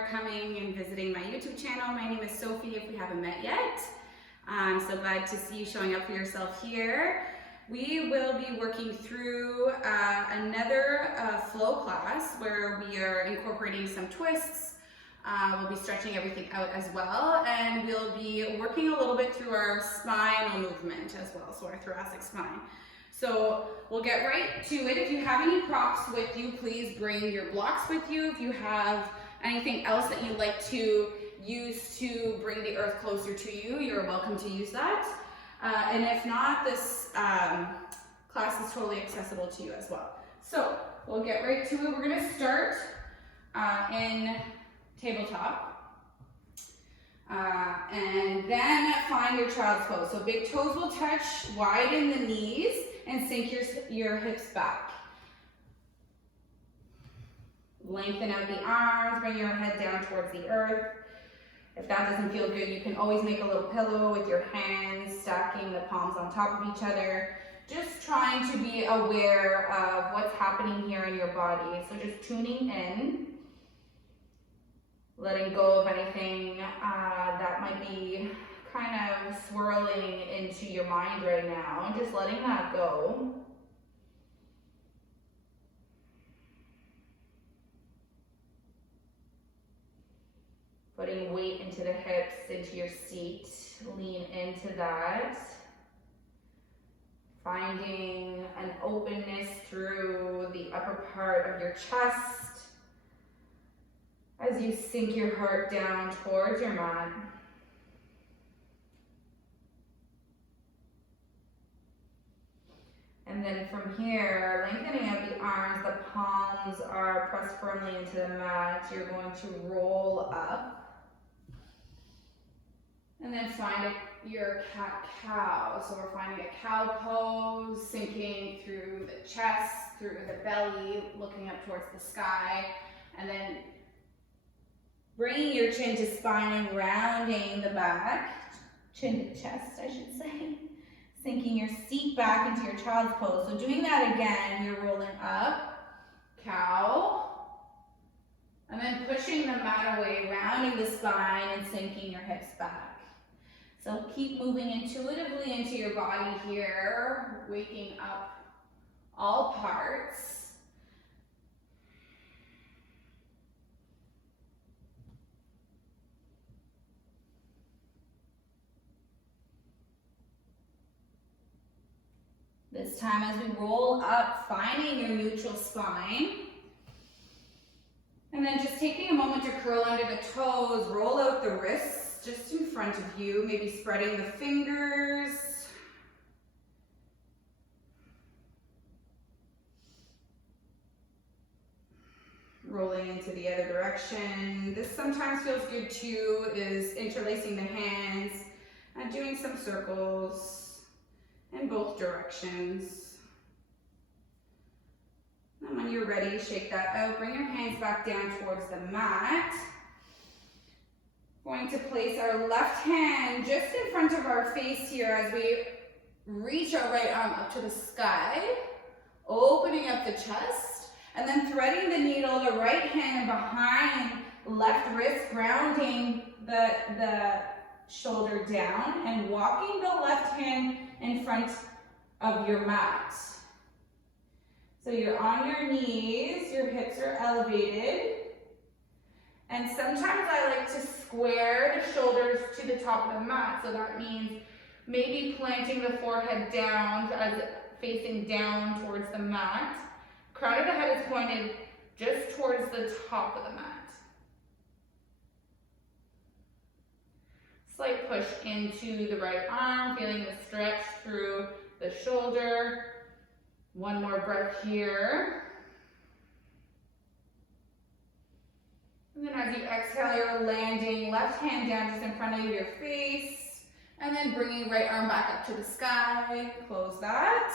for coming and visiting my YouTube channel. My name is Sophie, if we haven't met yet. I'm so glad to see you showing up for yourself here. We will be working through another flow class where we are incorporating some twists. We'll be stretching everything out as well, and we'll be working a little bit through our spinal movement as well, so our thoracic spine. So we'll get right to it. If you have any props with you, please bring your blocks with you. If you have anything else that you'd like to use to bring the earth closer to you, you're welcome to use that. And if not, this class is totally accessible to you as well. So we'll get right to it. We're going to start in tabletop. And then find your child's pose. So big toes will touch, widen the knees, and sink your hips back. Lengthen out the arms, bring your head down towards the earth. If that doesn't feel good, you can always make a little pillow with your hands, stacking the palms on top of each other. Just trying to be aware of what's happening here in your body. So just tuning in. Letting go of anything that might be kind of swirling into your mind right now. Just letting that go. Putting weight into the hips, into your seat. Lean into that. Finding an openness through the upper part of your chest. As you sink your heart down towards your mat. And then from here, lengthening out the arms, the palms are pressed firmly into the mat. You're going to roll up. And then find your cat-cow. So we're finding a cow pose, sinking through the chest, through the belly, looking up towards the sky. And then bringing your chin to spine and rounding the back, chin to chest, I should say. Sinking your seat back into your child's pose. So doing that again, you're rolling up, cow, and then pushing the mat away, rounding the spine and sinking your hips back. So keep moving intuitively into your body here, waking up all parts. This time as we roll up, finding your neutral spine. And then just taking a moment to curl under the toes, roll out the wrists just in front of you, maybe spreading the fingers. Rolling into the other direction. This sometimes feels good too, is interlacing the hands and doing some circles in both directions. And when you're ready, shake that out. Bring your hands back down towards the mat. Going to place our left hand just in front of our face here as we reach our right arm up to the sky, opening up the chest, and then threading the needle, the right hand behind left wrist, grounding the shoulder down, and walking the left hand in front of your mat. So you're on your knees, your hips are elevated. And sometimes I like to square the shoulders to the top of the mat. So that means maybe planting the forehead down as facing down towards the mat. Crown of the head is pointed just towards the top of the mat. Slight push into the right arm, feeling the stretch through the shoulder. One more breath here. And then as you exhale, you're landing left hand down just in front of your face. And then bringing right arm back up to the sky. Close that.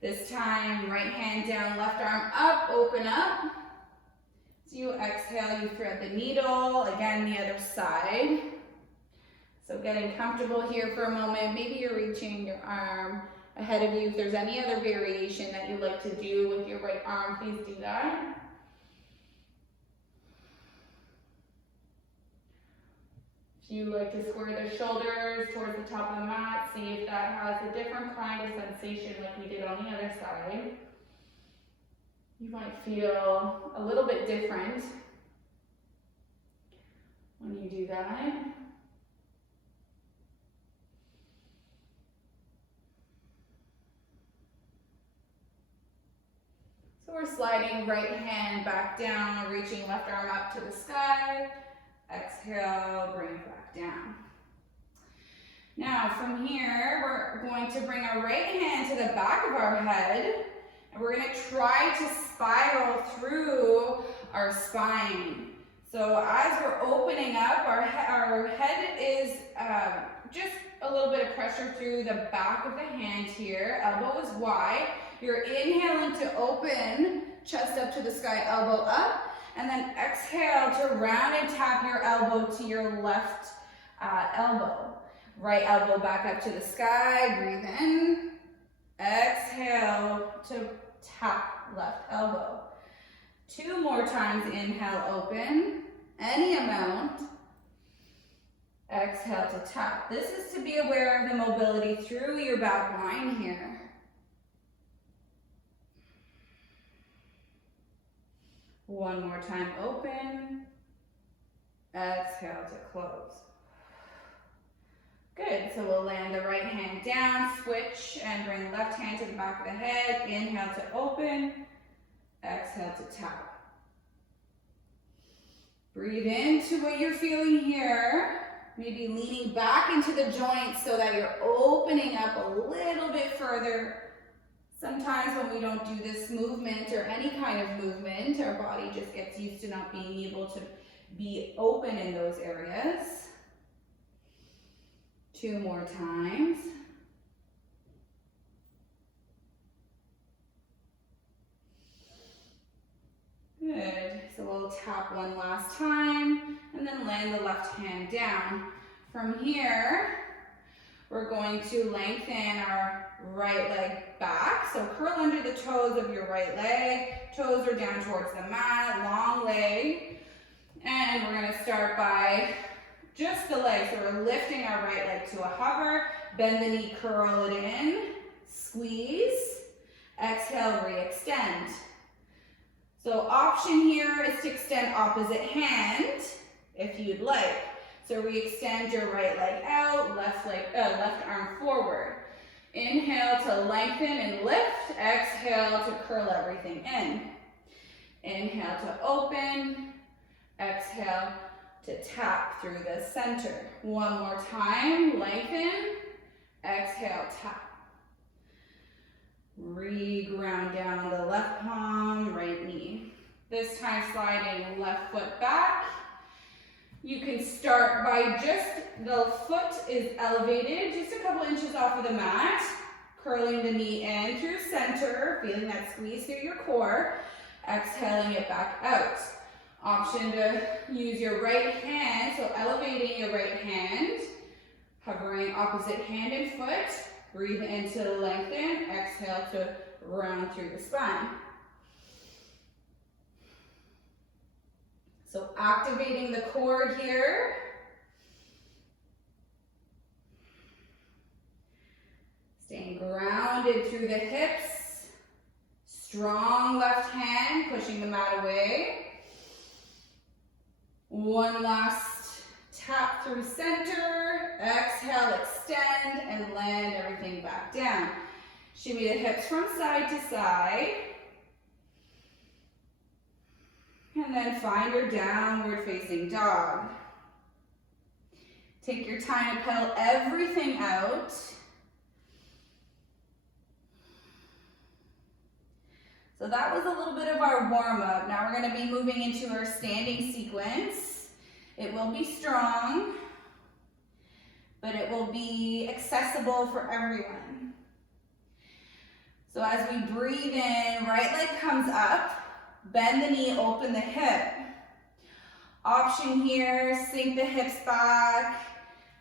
This time, right hand down, left arm up, open up. So you exhale, you thread the needle. Again, the other side. So getting comfortable here for a moment. Maybe you're reaching your arm ahead of you. If there's any other variation that you'd like to do with your right arm, please do that. If you like to square the shoulders towards the top of the mat, see if that has a different kind of sensation like we did on the other side. You might feel a little bit different when you do that. So we're sliding right hand back down, reaching left arm up to the sky. Exhale, bring it back down. Now from here, we're going to bring our right hand to the back of our head, and we're going to try to spiral through our spine. So as we're opening up, our head is just a little bit of pressure through the back of the hand here. Elbow is wide. You're inhaling to open, chest up to the sky, elbow up. And then exhale to round and tap your elbow to your left elbow. Right elbow back up to the sky, breathe in. Exhale to tap left elbow. 2 more times, inhale, open, any amount. Exhale to tap. This is to be aware of the mobility through your back line here. One more time, open. Exhale to close. Good, so we'll land the right hand down, switch, and bring the left hand to the back of the head. Inhale to open, exhale to tap. Breathe into what you're feeling here. Maybe leaning back into the joints so that you're opening up a little bit further. Sometimes when we don't do this movement or any kind of movement, our body just gets used to not being able to be open in those areas. 2 more times. Good. So we'll tap one last time and then land the left hand down. From here, we're going to lengthen our right leg back. So curl under the toes of your right leg. Toes are down towards the mat, long leg. And we're going to start by just the leg. So we're lifting our right leg to a hover. Bend the knee, curl it in. Squeeze. Exhale, re-extend. So option here is to extend opposite hand if you'd like. So re-extend your right leg out, left arm forward. Inhale to lengthen and lift. Exhale to curl everything in. Inhale to open. Exhale to tap through the center. One more time, lengthen. Exhale, tap. Re-ground down on the left palm, right knee. This time sliding left foot back. You can start by just, the foot is elevated, just a couple inches off of the mat. Curling the knee in through center, feeling that squeeze through your core. Exhaling it back out. Option to use your right hand, so elevating your right hand. Hovering opposite hand and foot. Breathe in to lengthen. Exhale to round through the spine. So activating the core here. Staying grounded through the hips. Strong left hand, pushing the mat away. One last tap through center. Exhale, extend, and land everything back down. Shimmy the hips from side to side. And then find your downward facing dog. Take your time to pedal everything out. So that was a little bit of our warm up. Now we're going to be moving into our standing sequence. It will be strong, but it will be accessible for everyone. So as we breathe in, right leg comes up. Bend the knee, open the hip. Option here, sink the hips back,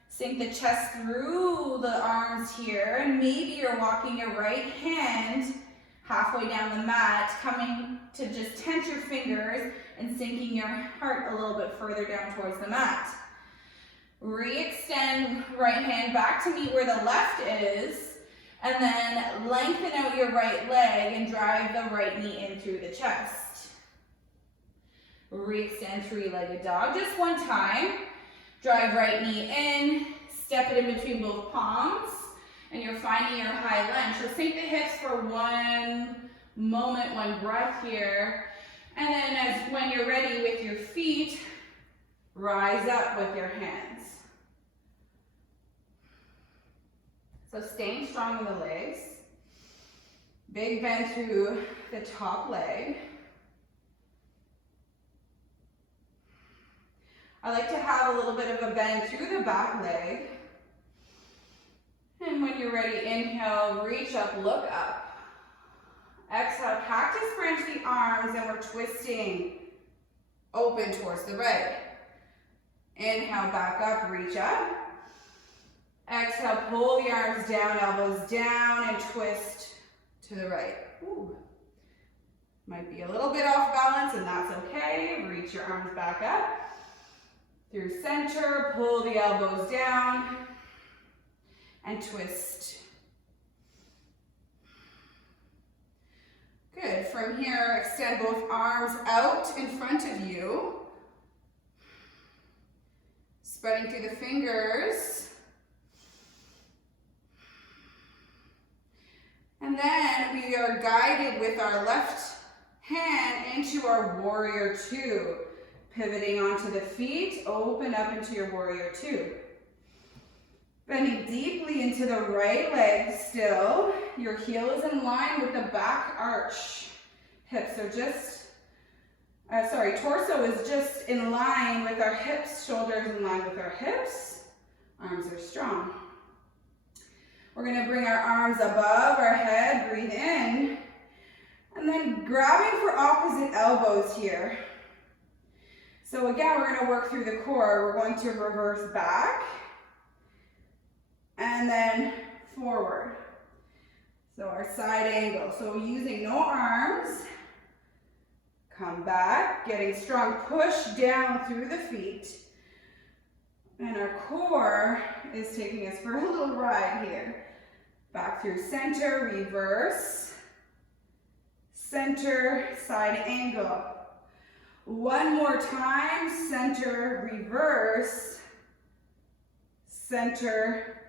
sink the chest through the arms here, and maybe you're walking your right hand halfway down the mat, coming to just tense your fingers and sinking your heart a little bit further down towards the mat. Re-extend right hand back to meet where the left is, and then lengthen out your right leg and drive the right knee in through the chest. Re-extend three-legged dog just one time. Drive right knee in, step it in between both palms, and you're finding your high lunge. So sink the hips for one moment, one breath here. And then when you're ready with your feet, rise up with your hands. So staying strong in the legs. Big bend through the top leg. I like to have a little bit of a bend through the back leg. And when you're ready, inhale, reach up, look up. Exhale, cactus branch the arms, and we're twisting open towards the right. Inhale, back up, reach up. Exhale, pull the arms down, elbows down, and twist to the right. Ooh. Might be a little bit off balance, and that's okay. Reach your arms back up. Through center, pull the elbows down, and twist. Good. From here, extend both arms out in front of you. Spreading through the fingers. And then we are guided with our left hand into our warrior two. Pivoting onto the feet, open up into your warrior two. Bending deeply into the right leg still. Your heel is in line with the back arch. Hips are just, torso is just in line with our hips, shoulders in line with our hips. Arms are strong. We're gonna bring our arms above our head, breathe in, and then grabbing for opposite elbows here. So again, we're gonna work through the core. We're going to reverse back, and then forward. So our side angle. So using no arms, come back, getting strong, push down through the feet. And our core is taking us for a little ride here. Back through center, reverse, center, side angle. One more time, center, reverse, center,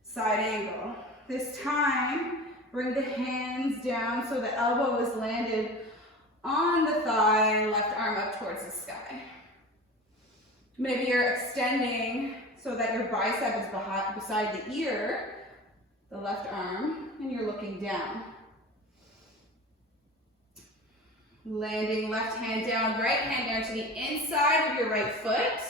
side angle. This time, bring the hands down so the elbow is landed on the thigh, left arm up towards the sky. Maybe you're extending so that your bicep is beside the ear, the left arm, and you're looking down. Landing left hand down, right hand down to the inside of your right foot.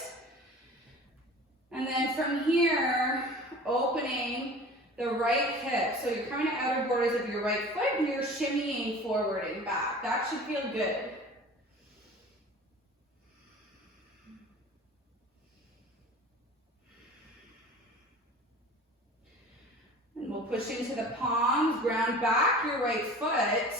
And then from here, opening the right hip. So you're coming to outer borders of your right foot and you're shimmying forward and back. That should feel good. And we'll push into the palms, ground back your right foot,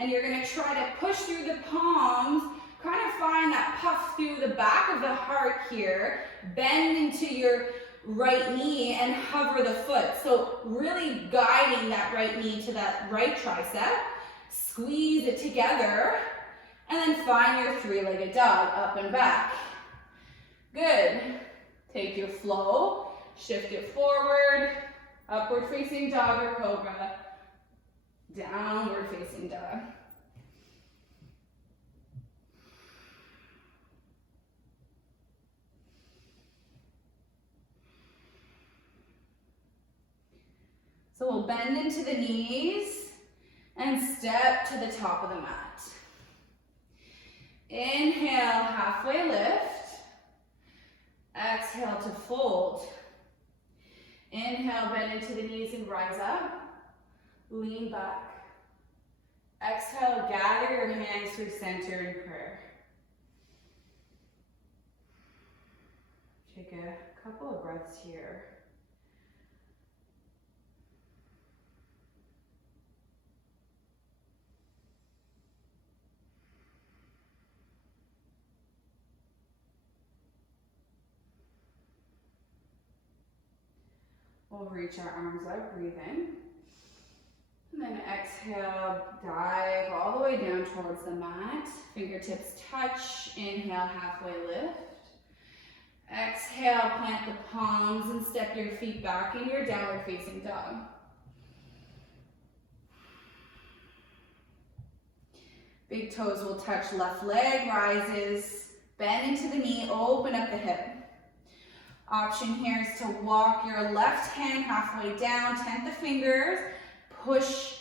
and you're gonna try to push through the palms, kind of find that puff through the back of the heart here, bend into your right knee and hover the foot. So really guiding that right knee to that right tricep, squeeze it together, and then find your three-legged dog, up and back. Good. Take your flow, shift it forward, upward facing dog or cobra, downward facing dog. So we'll bend into the knees and step to the top of the mat. Inhale, halfway lift. Exhale to fold. Inhale, bend into the knees and rise up. Lean back. Exhale, gather your hands through center in prayer. Take a couple of breaths here. We'll reach our arms up, breathe in. And then exhale, dive all the way down towards the mat. Fingertips touch, inhale, halfway lift. Exhale, plant the palms and step your feet back in your downward facing dog. Big toes will touch, left leg rises, bend into the knee, open up the hip. Option here is to walk your left hand halfway down, tent the fingers, push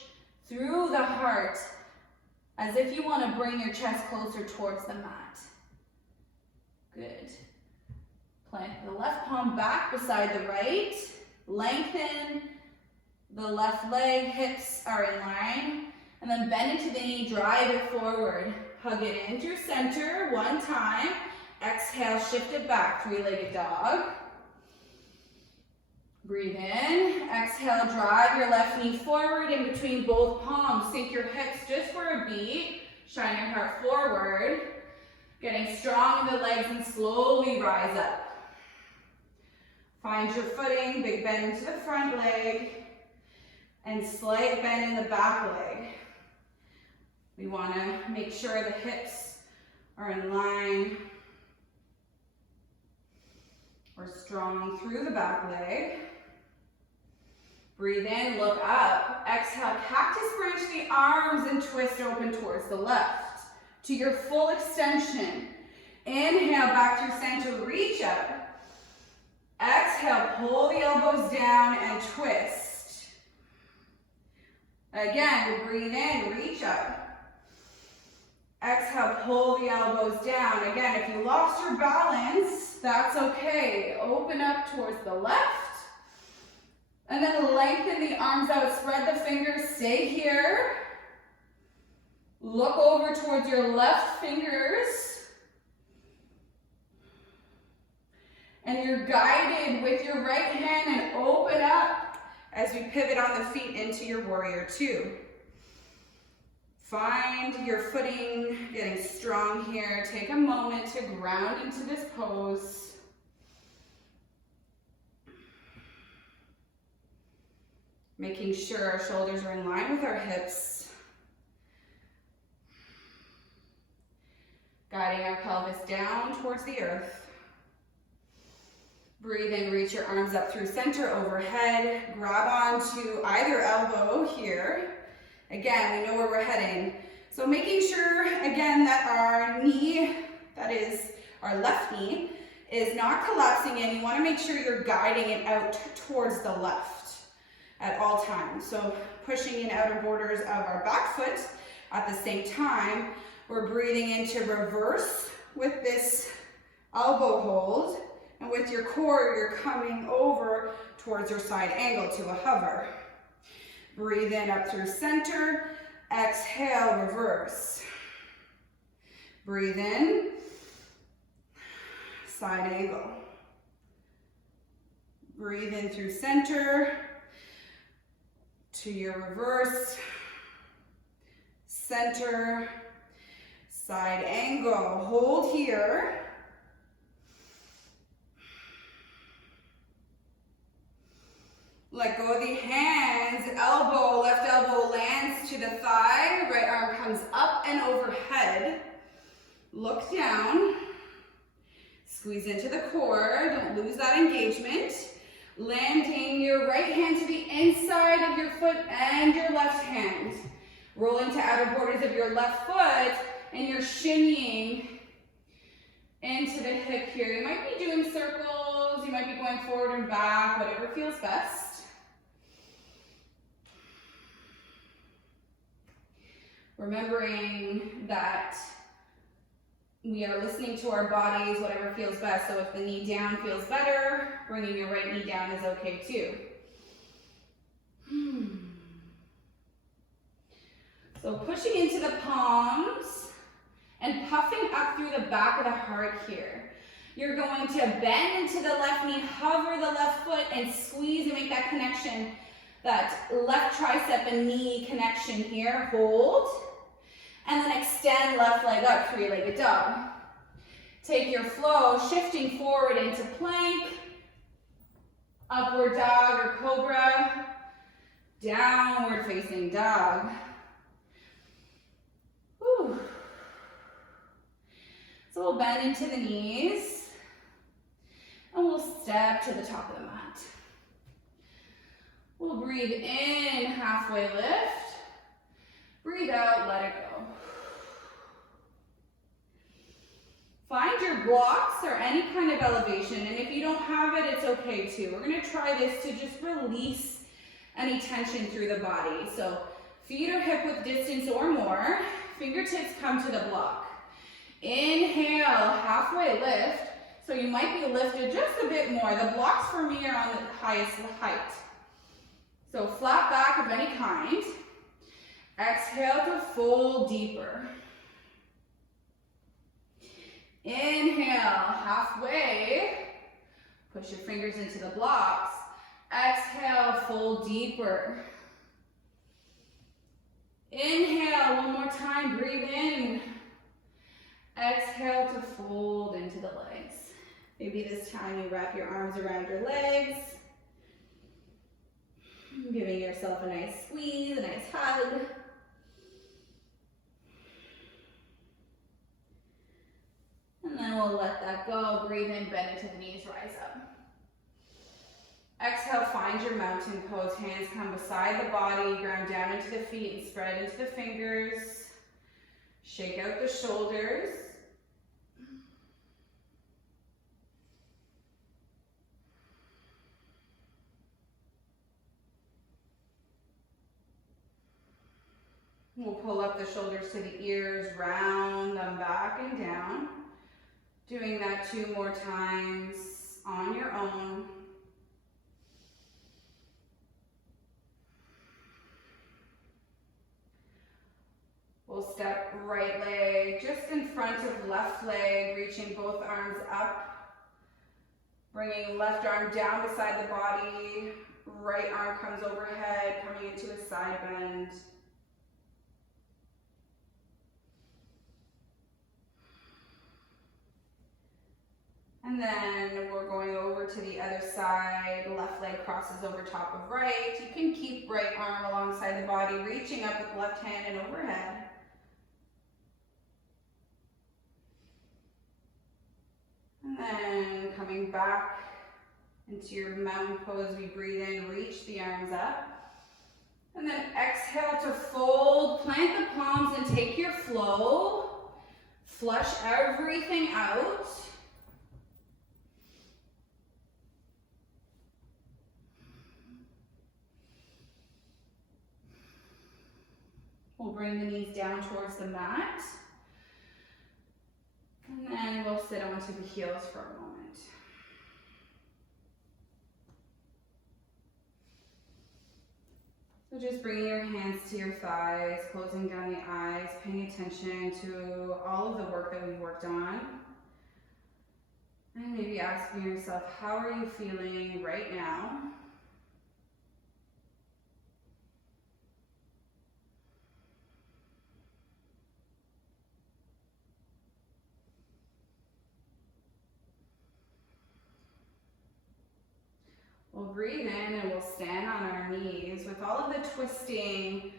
through the heart as if you want to bring your chest closer towards the mat. Good. Plant the left palm back beside the right. Lengthen the left leg, hips are in line. And then bend into the knee, drive it forward. Hug it in through center one time. Exhale, shift it back, three-legged dog. Breathe in. Exhale, drive your left knee forward in between both palms. Sink your hips just for a beat. Shine your heart forward. Getting strong in the legs and slowly rise up. Find your footing, big bend into the front leg, and slight bend in the back leg. We want to make sure the hips are in line. We're strong through the back leg. Breathe in, look up. Exhale, cactus branch the arms and twist open towards the left to your full extension. Inhale, back through center, reach up. Exhale, pull the elbows down and twist. Again, we breathe in, reach up. Exhale, pull the elbows down. Again, if you lost your balance, that's okay. Open up towards the left. And then lengthen the arms out, spread the fingers, stay here. Look over towards your left fingers. And you're guided with your right hand and open up as we pivot on the feet into your warrior two. Find your footing, getting strong here. Take a moment to ground into this pose. Making sure our shoulders are in line with our hips. Guiding our pelvis down towards the earth. Breathe in, reach your arms up through center, overhead. Grab onto either elbow here. Again, we know where we're heading. So making sure, again, that our knee, that is our left knee, is not collapsing in. You want to make sure you're guiding it out towards the left at all times. So pushing in outer borders of our back foot at the same time. We're breathing into reverse with this elbow hold. And with your core, you're coming over towards your side angle to a hover. Breathe in up through center. Exhale, reverse. Breathe in. Side angle. Breathe in through center. To your reverse. Center. Side angle. Hold here. Let go of the hands, elbow, left elbow lands to the thigh, right arm comes up and overhead. Look down, squeeze into the core, don't lose that engagement. Landing your right hand to the inside of your foot and your left hand. Roll into outer borders of your left foot and you're shinnying into the hip here. You might be doing circles, you might be going forward and back, whatever feels best. Remembering that we are listening to our bodies, whatever feels best. So if the knee down feels better, bringing your right knee down is okay too. So pushing into the palms and puffing up through the back of the heart here. You're going to bend into the left knee, hover the left foot and squeeze and make that connection, that left tricep and knee connection here. Hold. And then extend left leg up, three-legged dog. Take your flow, shifting forward into plank. Upward dog or cobra, downward facing dog. Whew. So we'll bend into the knees and we'll step to the top of the mat. We'll breathe in, halfway lift. Breathe out, let it go. Find your blocks or any kind of elevation, and if you don't have it, it's okay too. We're gonna try this to just release any tension through the body. So feet are hip width distance or more, fingertips come to the block. Inhale, halfway lift. So you might be lifted just a bit more. The blocks for me are on the highest height. So flat back of any kind. Exhale to fold deeper. Inhale, halfway. Push your fingers into the blocks. Exhale, fold deeper. Inhale, one more time, breathe in. Exhale to fold into the legs. Maybe this time you wrap your arms around your legs. Giving yourself a nice squeeze, a nice hug. And then we'll let that go. Breathe in, bend into the knees, rise up. Exhale, find your mountain pose. Hands come beside the body, ground down into the feet and spread into the fingers. Shake out the shoulders. We'll pull up the shoulders to the ears, round them back and down. Doing that 2 more times on your own. We'll step right leg just in front of left leg, reaching both arms up. Bringing left arm down beside the body. Right arm comes overhead, coming into a side bend. And then we're going over to the other side. Left leg crosses over top of right. You can keep right arm alongside the body, reaching up with left hand and overhead. And then coming back into your mountain pose, we breathe in, reach the arms up. And then exhale to fold, plant the palms and take your flow. Flush everything out. We'll bring the knees down towards the mat. And then we'll sit onto the heels for a moment. So just bringing your hands to your thighs, closing down the eyes, paying attention to all of the work that we've worked on. And maybe asking yourself, how are you feeling right now? We'll breathe in and we'll stand on our knees. With all of the twisting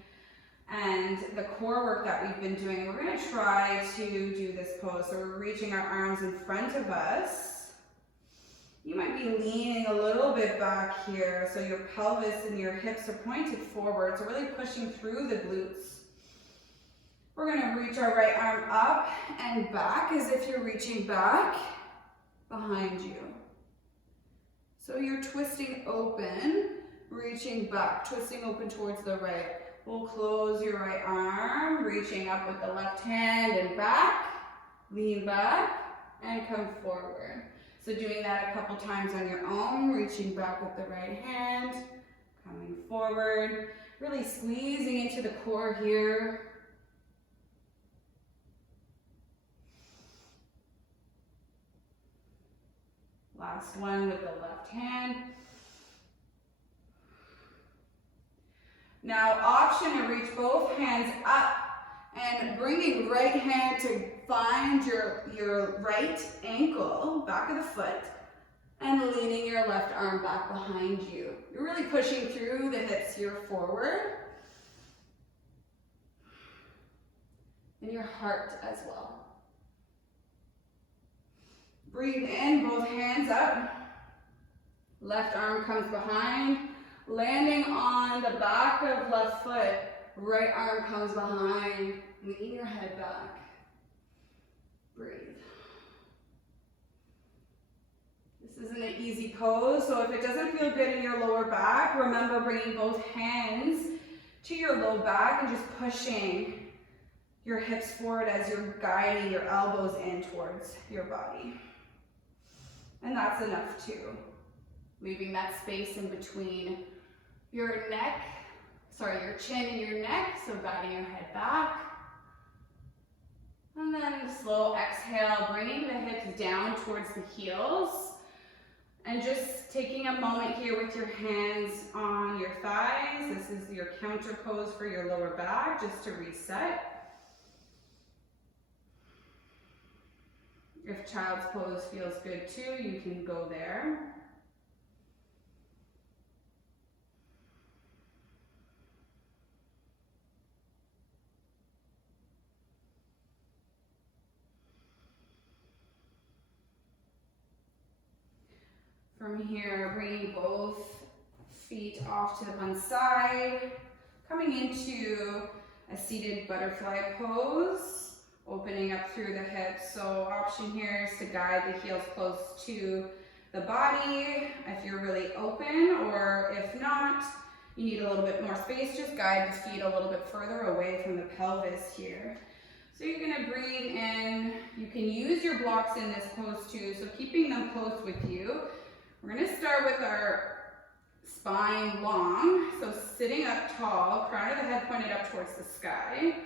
and the core work that we've been doing, we're going to try to do this pose. So we're reaching our arms in front of us. You might be leaning a little bit back here, so your pelvis and your hips are pointed forward, so really pushing through the glutes. We're going to reach our right arm up and back as if you're reaching back behind you. So you're twisting open, reaching back, twisting open towards the right. We'll close your right arm, reaching up with the left hand and back, lean back, and come forward. So doing that a couple times on your own, reaching back with the right hand, coming forward, really squeezing into the core here. Last one with the left hand. Now, option to reach both hands up and bringing right hand to find your right ankle, back of the foot. And leaning your left arm back behind you. You're really pushing through the hips here forward. And your heart as well. Breathe in, both hands up. Left arm comes behind, landing on the back of left foot. Right arm comes behind, lean your head back. Breathe. This isn't an easy pose, so if it doesn't feel good in your lower back, remember bringing both hands to your low back and just pushing your hips forward as you're guiding your elbows in towards your body. And that's enough too. Leaving that space in between your chin and your neck, so guiding your head back. And then slow exhale, bringing the hips down towards the heels. And just taking a moment here with your hands on your thighs. This is your counter pose for your lower back, just to reset. If child's pose feels good too, you can go there. From here, bringing both feet off to one side, coming into a seated butterfly pose, opening up through the hips. So option here is to guide the heels close to the body if you're really open, or if not, you need a little bit more space, just guide the feet a little bit further away from the pelvis here. So you're gonna breathe in. You can use your blocks in this pose too, so keeping them close with you. We're gonna start with our spine long, so sitting up tall, crown of the head pointed up towards the sky.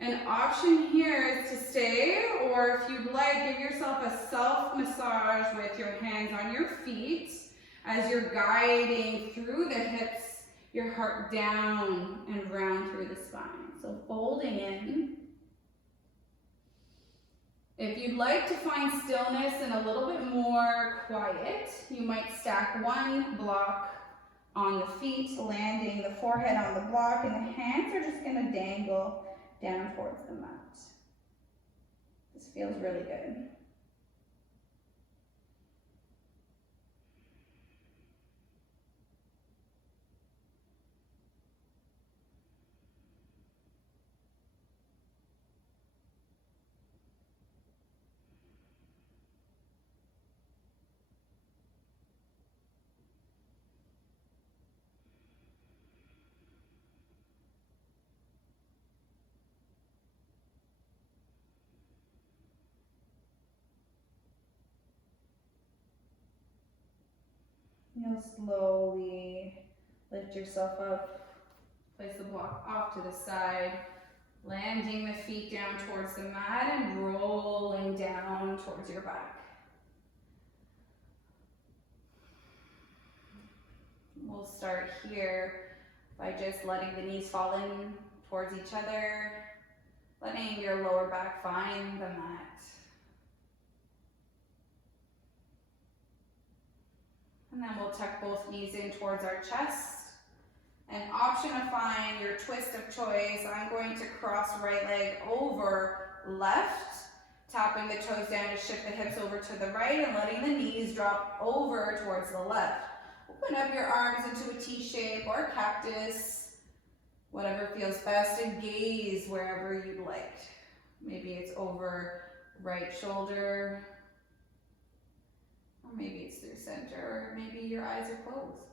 An option here is to stay, or if you'd like, give yourself a self-massage with your hands on your feet as you're guiding through the hips, your heart down and round through the spine. So folding in. If you'd like to find stillness and a little bit more quiet, you might stack one block on the feet, landing the forehead on the block, and the hands are just gonna dangle down towards the mat. This feels really good. You'll slowly lift yourself up, place the block off to the side, landing the feet down towards the mat and rolling down towards your back. We'll start here by just letting the knees fall in towards each other, letting your lower back find the mat. And then we'll tuck both knees in towards our chest. An optionifying your twist of choice. I'm going to cross right leg over left, tapping the toes down to shift the hips over to the right and letting the knees drop over towards the left. Open up your arms into a T shape or cactus, whatever feels best, and gaze wherever you'd like. Maybe it's over right shoulder, or maybe it's through center, or maybe your eyes are closed.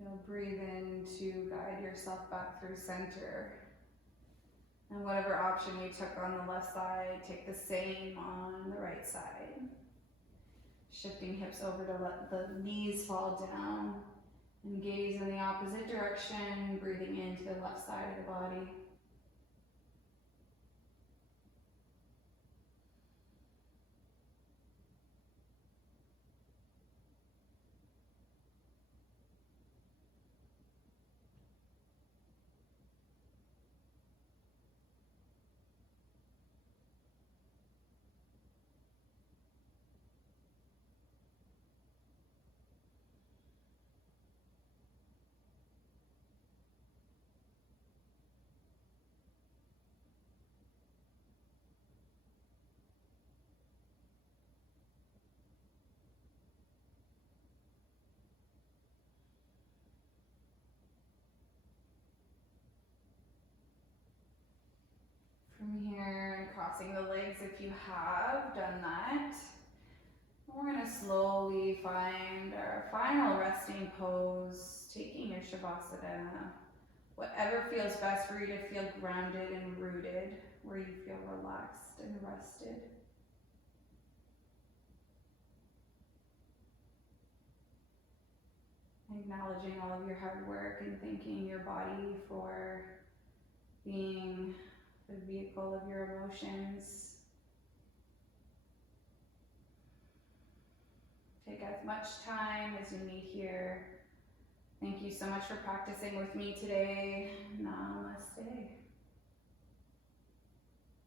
You'll breathe in to guide yourself back through center. And whatever option you took on the left side, take the same on the right side. Shifting hips over to let the knees fall down. And gaze in the opposite direction, breathing into the left side of the body. From here, crossing the legs if you have done that. We're going to slowly find our final resting pose, taking your Shavasana. Whatever feels best for you to feel grounded and rooted, where you feel relaxed and rested. Acknowledging all of your hard work and thanking your body for being the vehicle of your emotions. Take as much time as you need here. Thank you so much for practicing with me today. Namaste.